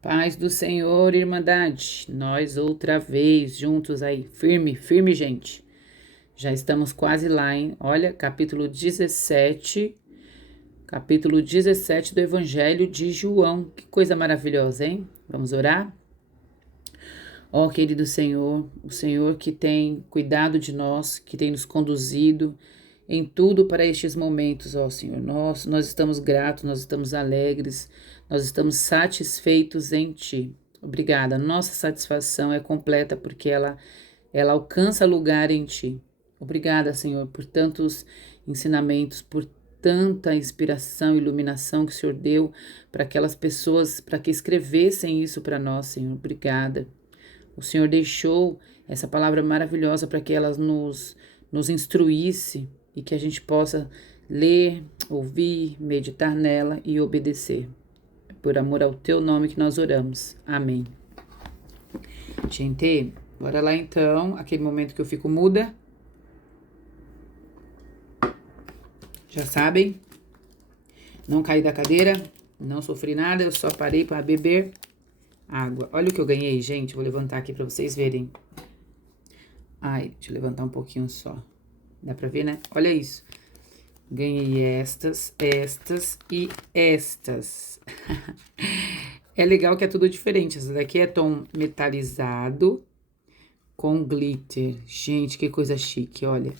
Paz do Senhor, Irmandade. Nós outra vez juntos aí, firme, firme, gente. Já estamos quase lá, hein? Olha, capítulo 17 do Evangelho de João. Que coisa maravilhosa, hein? Vamos orar? Ó, querido Senhor, o Senhor que tem cuidado de nós, que tem nos conduzido em tudo para estes momentos, ó Senhor. Nós estamos gratos, nós estamos alegres, nós estamos satisfeitos em Ti. Obrigada. Nossa satisfação é completa porque ela alcança lugar em Ti. Obrigada, Senhor, por tantos ensinamentos, por tanta inspiração e iluminação que o Senhor deu para aquelas pessoas, para que escrevessem isso para nós, Senhor. Obrigada. O Senhor deixou essa palavra maravilhosa para que ela nos instruísse e que a gente possa ler, ouvir, meditar nela e obedecer. É por amor ao teu nome que nós oramos. Amém. Gente, bora lá então, aquele momento que eu fico muda. Já sabem, não caí da cadeira, não sofri nada, eu só parei para beber água. Olha o que eu ganhei, gente. Vou levantar aqui para vocês verem. Ai, deixa eu levantar um pouquinho só. Dá pra ver, né? Olha isso. Ganhei estas e estas. É legal que é tudo diferente. Essa daqui é tom metalizado com glitter. Gente, que coisa chique, olha.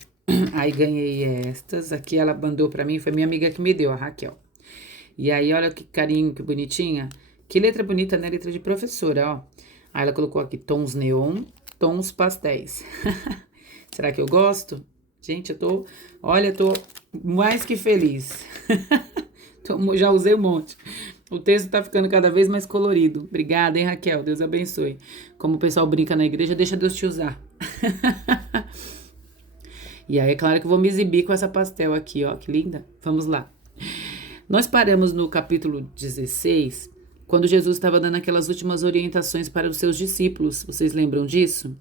Aí ganhei estas. Aqui ela mandou pra mim, foi minha amiga que me deu, a Raquel. E aí, olha que carinho, que bonitinha. Que letra bonita, né? Letra de professora, ó. Aí ela colocou aqui tons neon, tons pastéis. Será que eu gosto? Gente, tô mais que feliz. Já usei um monte. O texto tá ficando cada vez mais colorido. Obrigada, hein, Raquel? Deus abençoe. Como o pessoal brinca na igreja, deixa Deus te usar. E aí, é claro que eu vou me exibir com essa pastel aqui, ó. Que linda. Vamos lá. Nós paramos no capítulo 16, quando Jesus estava dando aquelas últimas orientações para os seus discípulos. Vocês lembram disso?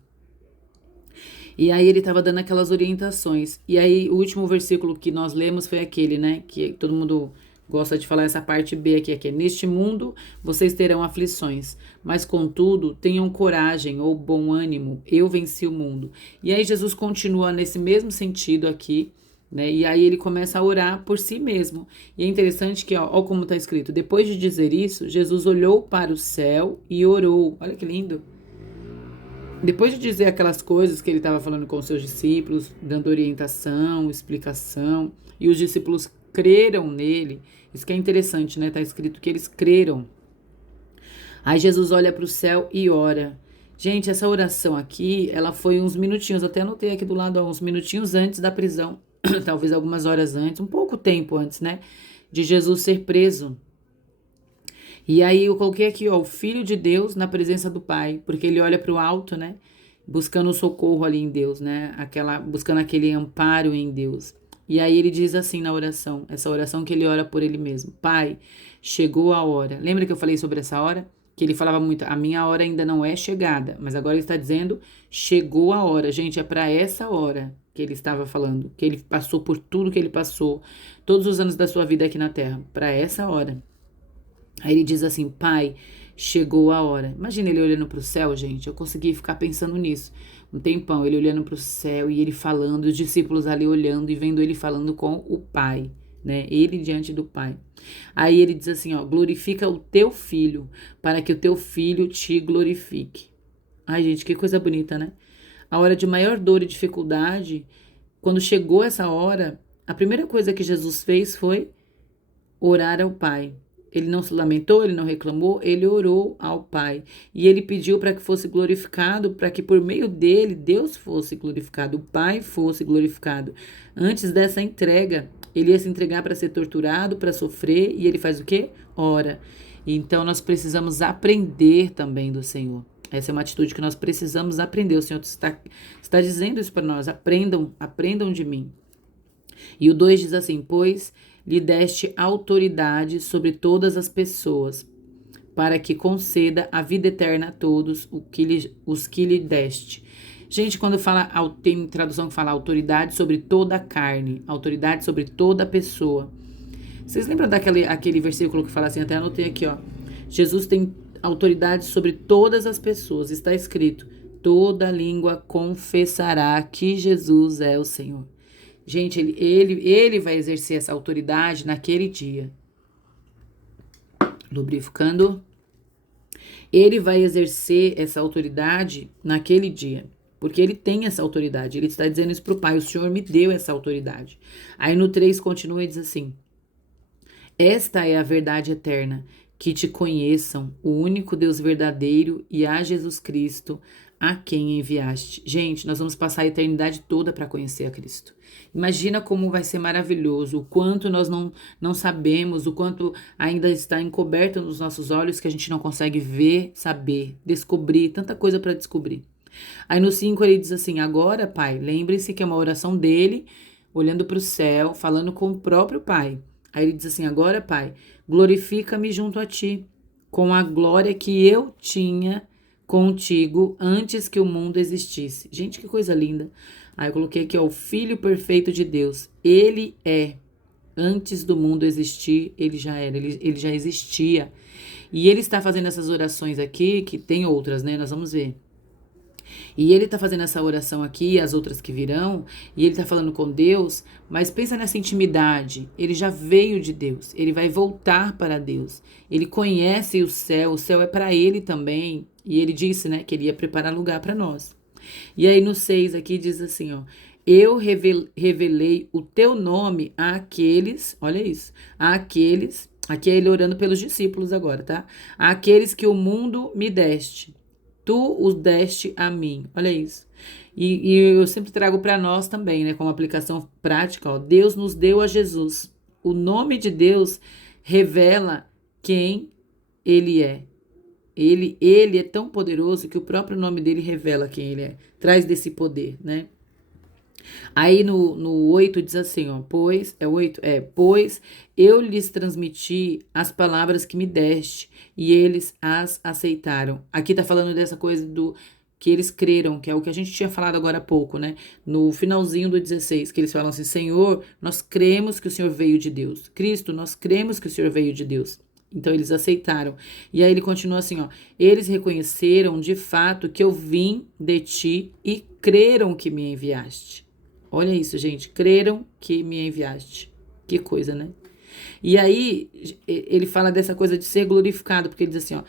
E aí ele estava dando aquelas orientações. E aí o último versículo que nós lemos foi aquele, né? Que todo mundo gosta de falar essa parte B aqui, que é: neste mundo vocês terão aflições, mas contudo tenham coragem ou bom ânimo, eu venci o mundo. E aí Jesus continua nesse mesmo sentido aqui, né? E aí ele começa a orar por si mesmo. E é interessante que, ó como está escrito: depois de dizer isso, Jesus olhou para o céu e orou. Olha que lindo. Depois de dizer aquelas coisas que ele estava falando com os seus discípulos, dando orientação, explicação, e os discípulos creram nele. Isso que é interessante, né? Tá escrito que eles creram. Aí Jesus olha para o céu e ora. Gente, essa oração aqui, ela foi uns minutinhos, até anotei aqui do lado, ó, uns minutinhos antes da prisão, talvez algumas horas antes, um pouco tempo antes, né, de Jesus ser preso. E aí eu coloquei aqui, ó, o Filho de Deus na presença do Pai, porque ele olha para o alto, né, buscando o socorro ali em Deus, né, buscando aquele amparo em Deus. E aí ele diz assim na oração, essa oração que ele ora por ele mesmo: Pai, chegou a hora. Lembra que eu falei sobre essa hora? Que ele falava muito: a minha hora ainda não é chegada, mas agora ele está dizendo: chegou a hora. Gente, é para essa hora que ele estava falando, que ele passou por tudo que ele passou, todos os anos da sua vida aqui na Terra, para essa hora. Aí ele diz assim: Pai, chegou a hora. Imagina ele olhando para o céu, gente. Eu consegui ficar pensando nisso um tempão, ele olhando para o céu e ele falando, os discípulos ali olhando e vendo ele falando com o Pai, né? Ele diante do Pai. Aí ele diz assim, ó: glorifica o teu filho, para que o teu filho te glorifique. Ai, gente, que coisa bonita, né? A hora de maior dor e dificuldade, quando chegou essa hora, a primeira coisa que Jesus fez foi orar ao Pai. Ele não se lamentou, ele não reclamou, ele orou ao Pai. E ele pediu para que fosse glorificado, para que por meio dele Deus fosse glorificado, o Pai fosse glorificado. Antes dessa entrega, ele ia se entregar para ser torturado, para sofrer, e ele faz o quê? Ora. Então nós precisamos aprender também do Senhor. Essa é uma atitude que nós precisamos aprender. O Senhor está dizendo isso para nós: aprendam de mim. E o 2 diz assim: pois lhe deste autoridade sobre todas as pessoas, para que conceda a vida eterna a todos os que lhe deste. Gente, quando fala, tem tradução que fala autoridade sobre toda a carne, autoridade sobre toda a pessoa. Vocês lembram aquele versículo que fala assim, até anotei aqui, ó: Jesus tem autoridade sobre todas as pessoas. Está escrito: toda língua confessará que Jesus é o Senhor. Gente, ele vai exercer essa autoridade naquele dia. Lubrificando. Ele vai exercer essa autoridade naquele dia. Porque ele tem essa autoridade. Ele está dizendo isso para o Pai. O Senhor me deu essa autoridade. Aí no 3 continua e diz assim: esta é a verdade eterna, que te conheçam, o único Deus verdadeiro, e a Jesus Cristo, a quem enviaste. Gente, nós vamos passar a eternidade toda para conhecer a Cristo. Imagina como vai ser maravilhoso, o quanto nós não sabemos, o quanto ainda está encoberto nos nossos olhos que a gente não consegue ver, saber, descobrir, tanta coisa para descobrir. Aí no 5 ele diz assim: agora, Pai, lembre-se que é uma oração dele, olhando para o céu, falando com o próprio Pai. Aí ele diz assim: agora, Pai, glorifica-me junto a ti, com a glória que eu tinha contigo antes que o mundo existisse. Gente, que coisa linda. Aí eu coloquei aqui, ó, o Filho perfeito de Deus. Ele é. Antes do mundo existir, ele já era, ele já existia. E ele está fazendo essas orações aqui, que tem outras, né? Nós vamos ver. E ele tá fazendo essa oração aqui, e as outras que virão, e ele tá falando com Deus, mas pensa nessa intimidade. Ele já veio de Deus, ele vai voltar para Deus. Ele conhece o céu é para ele também. E ele disse, né, que ele ia preparar lugar para nós. E aí no 6 aqui diz assim, ó: eu revelei o teu nome àqueles, olha isso, àqueles, aqui é ele orando pelos discípulos agora, tá? Àqueles que o mundo me deste. Tu os deste a mim. Olha isso. E eu sempre trago para nós também, né, como aplicação prática, ó. Deus nos deu a Jesus. O nome de Deus revela quem ele é. Ele é tão poderoso que o próprio nome dele revela quem ele é. Traz desse poder, né? Aí no 8 diz assim, ó, pois eu lhes transmiti as palavras que me deste e eles as aceitaram. Aqui tá falando dessa coisa do que eles creram, que é o que a gente tinha falado agora há pouco, né? No finalzinho do 16, que eles falam assim: Senhor, nós cremos que o Senhor veio de Deus. Cristo, nós cremos que o Senhor veio de Deus. Então eles aceitaram. E aí ele continua assim, ó: eles reconheceram de fato que eu vim de ti e creram que me enviaste. Olha isso, gente. Creram que me enviaste. Que coisa, né? E aí, ele fala dessa coisa de ser glorificado, porque ele diz assim, ó,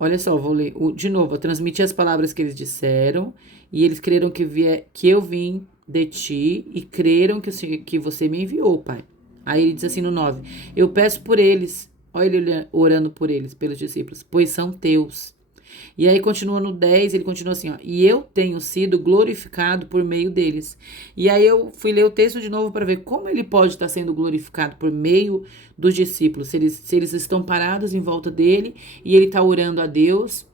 olha só, vou ler de novo. Eu transmiti as palavras que eles disseram, e eles creram que eu vim de ti, e creram que você me enviou, Pai. Aí ele diz assim no 9, eu peço por eles, olha ele orando por eles, pelos discípulos, pois são teus. E aí continua no 10, ele continua assim, ó: e eu tenho sido glorificado por meio deles. E aí eu fui ler o texto de novo para ver como ele pode estar sendo glorificado por meio dos discípulos, se eles estão parados em volta dele e ele está orando a Deus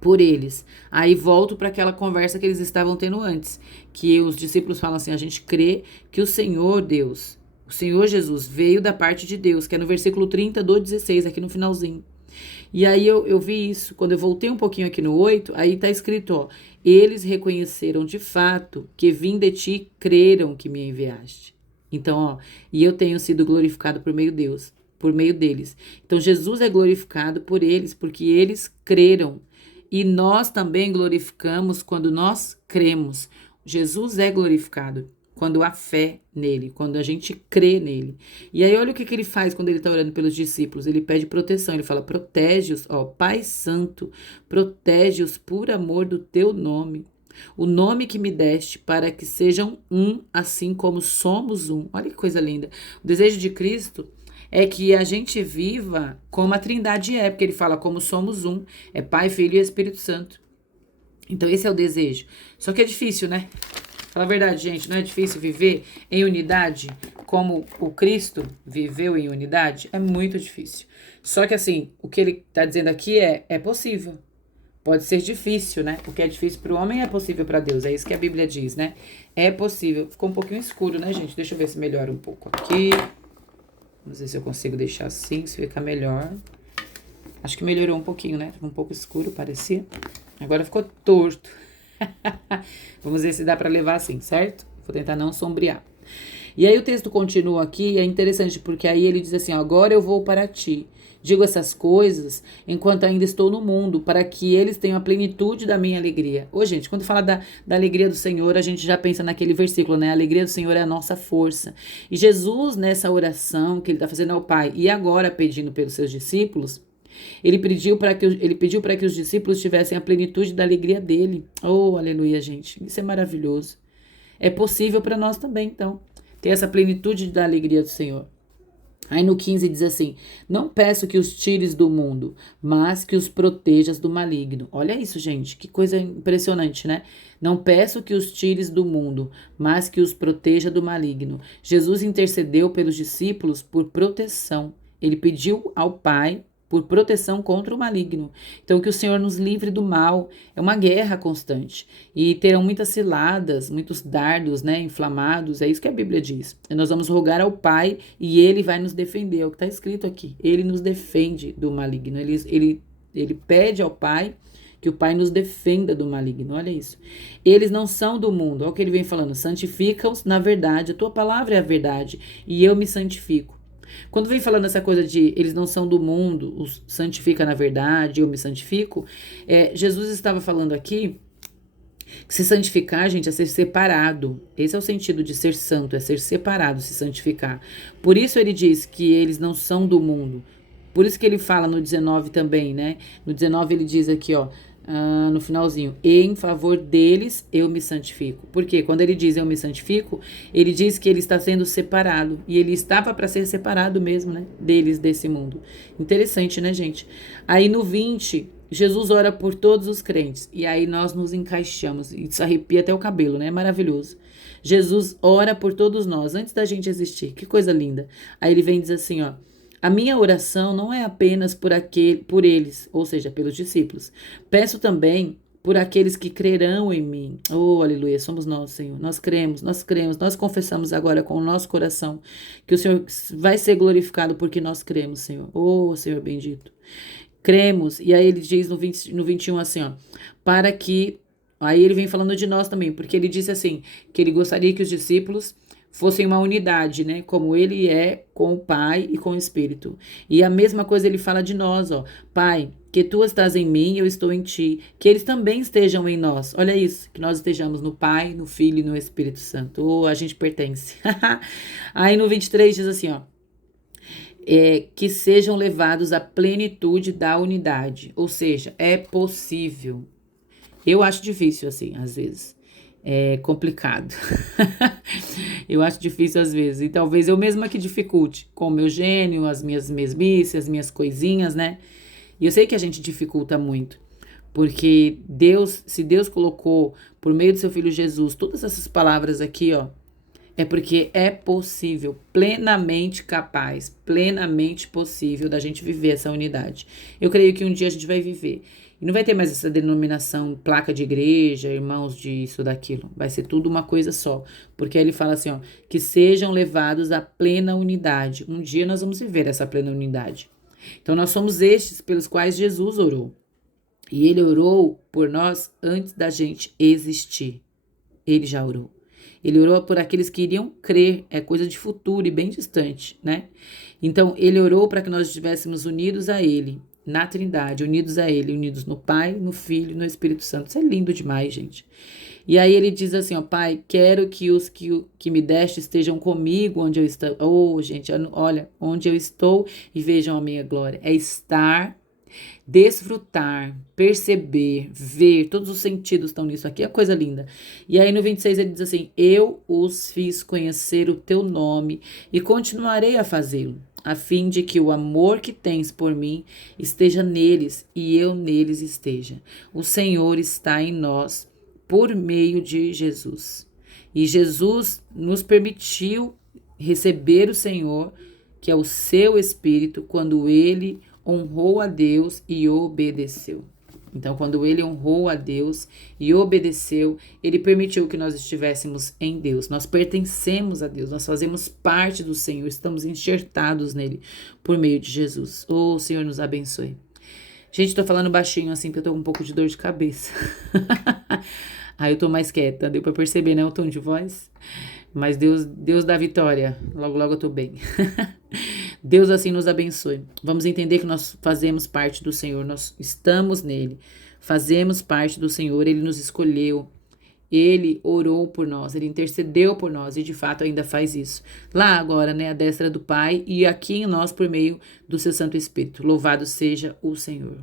por eles. Aí volto para aquela conversa que eles estavam tendo antes, que os discípulos falam assim: a gente crê que o Senhor Deus, o Senhor Jesus veio da parte de Deus, que é no versículo 30 do 16, aqui no finalzinho. E aí eu vi isso, quando eu voltei um pouquinho aqui no 8, aí tá escrito, ó: eles reconheceram de fato que vim de ti, creram que me enviaste. Então, ó, e eu tenho sido glorificado por meio deles. Então, Jesus é glorificado por eles, porque eles creram. E nós também glorificamos quando nós cremos. Jesus é glorificado quando há fé nele, quando a gente crê nele. E aí olha o que ele faz quando ele está orando pelos discípulos. Ele pede proteção, ele fala: protege-os, ó Pai Santo, protege-os por amor do teu nome, o nome que me deste, para que sejam um, assim como somos um. Olha que coisa linda. O desejo de Cristo é que a gente viva como a Trindade é, porque ele fala como somos um, é Pai, Filho e Espírito Santo. Então esse é o desejo. Só que é difícil, né? Fala a verdade, gente, não é difícil viver em unidade como o Cristo viveu em unidade? É muito difícil. Só que assim, o que ele está dizendo aqui é possível. Pode ser difícil, né? O que é difícil para o homem é possível para Deus. É isso que a Bíblia diz, né? É possível. Ficou um pouquinho escuro, né, gente? Deixa eu ver se melhora um pouco aqui. Não sei se eu consigo deixar assim, se ficar melhor. Acho que melhorou um pouquinho, né? Tava um pouco escuro, parecia. Agora ficou torto. Vamos ver se dá para levar assim, certo? Vou tentar não sombrear. E aí o texto continua aqui, é interessante, porque aí ele diz assim, ó, agora eu vou para ti. Digo essas coisas enquanto ainda estou no mundo, para que eles tenham a plenitude da minha alegria. Ô, gente, quando fala da alegria do Senhor, a gente já pensa naquele versículo, né? A alegria do Senhor é a nossa força. E Jesus, nessa oração que ele está fazendo ao Pai, e agora pedindo pelos seus discípulos, ele pediu para que os discípulos tivessem a plenitude da alegria dele. Oh, aleluia, gente. Isso é maravilhoso. É possível para nós também, então, ter essa plenitude da alegria do Senhor. Aí no 15 diz assim: não peço que os tires do mundo, mas que os protejas do maligno. Olha isso, gente, que coisa impressionante, né? Não peço que os tires do mundo, mas que os proteja do maligno. Jesus intercedeu pelos discípulos por proteção. Ele pediu ao Pai por proteção contra o maligno. Então, que o Senhor nos livre do mal. É uma guerra constante. E terão muitas ciladas, muitos dardos, né, inflamados. É isso que a Bíblia diz. E nós vamos rogar ao Pai e Ele vai nos defender. É o que está escrito aqui. Ele nos defende do maligno. Ele pede ao Pai que o Pai nos defenda do maligno. Olha isso. Eles não são do mundo. Olha o que ele vem falando. Santifica-os na verdade. A tua palavra é a verdade. E eu me santifico. Quando vem falando essa coisa de eles não são do mundo, os santifica na verdade, eu me santifico, Jesus estava falando aqui que se santificar, gente, é ser separado. Esse é o sentido de ser santo, é ser separado, se santificar. Por isso ele diz que eles não são do mundo. Por isso que ele fala no 19 também, né? No 19 ele diz aqui, ó, no finalzinho, e em favor deles eu me santifico. Porque quando ele diz eu me santifico, ele diz que ele está sendo separado. E ele estava para ser separado mesmo, né? Deles, desse mundo. Interessante, né, gente? Aí no 20, Jesus ora por todos os crentes. E aí nós nos encaixamos. Isso arrepia até o cabelo, né? É maravilhoso. Jesus ora por todos nós, antes da gente existir. Que coisa linda. Aí ele vem e diz assim, ó. A minha oração não é apenas por eles, ou seja, pelos discípulos. Peço também por aqueles que crerão em mim. Oh, aleluia, somos nós, Senhor. Nós cremos, nós confessamos agora com o nosso coração que o Senhor vai ser glorificado porque nós cremos, Senhor. Oh, Senhor bendito. Cremos, e aí ele diz no 21 assim, ó, para que... Aí ele vem falando de nós também, porque ele disse assim, que ele gostaria que os discípulos fossem uma unidade, né? Como ele é com o Pai e com o Espírito. E a mesma coisa ele fala de nós, ó. Pai, que tu estás em mim, eu estou em ti. Que eles também estejam em nós. Olha isso, que nós estejamos no Pai, no Filho e no Espírito Santo. Oh, a gente pertence. Aí no 23 diz assim, ó. Que sejam levados à plenitude da unidade. Ou seja, é possível. Eu acho difícil, assim, às vezes. É complicado. Eu acho difícil às vezes. E talvez eu mesma que dificulte com o meu gênio, as minhas mesmices, as minhas coisinhas, né? E eu sei que a gente dificulta muito. Porque se Deus colocou por meio do seu filho Jesus todas essas palavras aqui, ó, é porque é possível, plenamente capaz, plenamente possível da gente viver essa unidade. Eu creio que um dia a gente vai viver. E não vai ter mais essa denominação, placa de igreja, irmãos disso, daquilo. Vai ser tudo uma coisa só. Porque aí ele fala assim, ó, que sejam levados à plena unidade. Um dia nós vamos viver essa plena unidade. Então nós somos estes pelos quais Jesus orou. E ele orou por nós antes da gente existir. Ele já orou. Ele orou por aqueles que iriam crer, é coisa de futuro e bem distante, né? Então, ele orou para que nós estivéssemos unidos a ele, na Trindade, unidos a ele, unidos no Pai, no Filho e no Espírito Santo. Isso é lindo demais, gente. E aí ele diz assim, ó, Pai, quero que os que me deste estejam comigo onde eu estou. Oh, gente, olha, onde eu estou e vejam a minha glória. É estar, desfrutar, perceber, ver, todos os sentidos estão nisso aqui, é coisa linda. E aí no 26 ele diz assim, eu os fiz conhecer o teu nome e continuarei a fazê-lo, a fim de que o amor que tens por mim esteja neles e eu neles esteja. O Senhor está em nós por meio de Jesus. E Jesus nos permitiu receber o Senhor, que é o seu Espírito, quando ele honrou a Deus e obedeceu. Então, quando ele honrou a Deus e obedeceu, ele permitiu que nós estivéssemos em Deus. Nós pertencemos a Deus, nós fazemos parte do Senhor, estamos enxertados nele por meio de Jesus. Oh, o Senhor nos abençoe. Gente, tô falando baixinho assim, porque eu tô com um pouco de dor de cabeça. Aí eu tô mais quieta, deu pra perceber, né, o tom de voz? Mas Deus dá vitória. Logo, logo eu tô bem. Deus assim nos abençoe. Vamos entender que nós fazemos parte do Senhor, nós estamos nele. Fazemos parte do Senhor, ele nos escolheu. Ele orou por nós, ele intercedeu por nós e de fato ainda faz isso. Lá agora, né, à destra do Pai e aqui em nós por meio do seu Santo Espírito. Louvado seja o Senhor.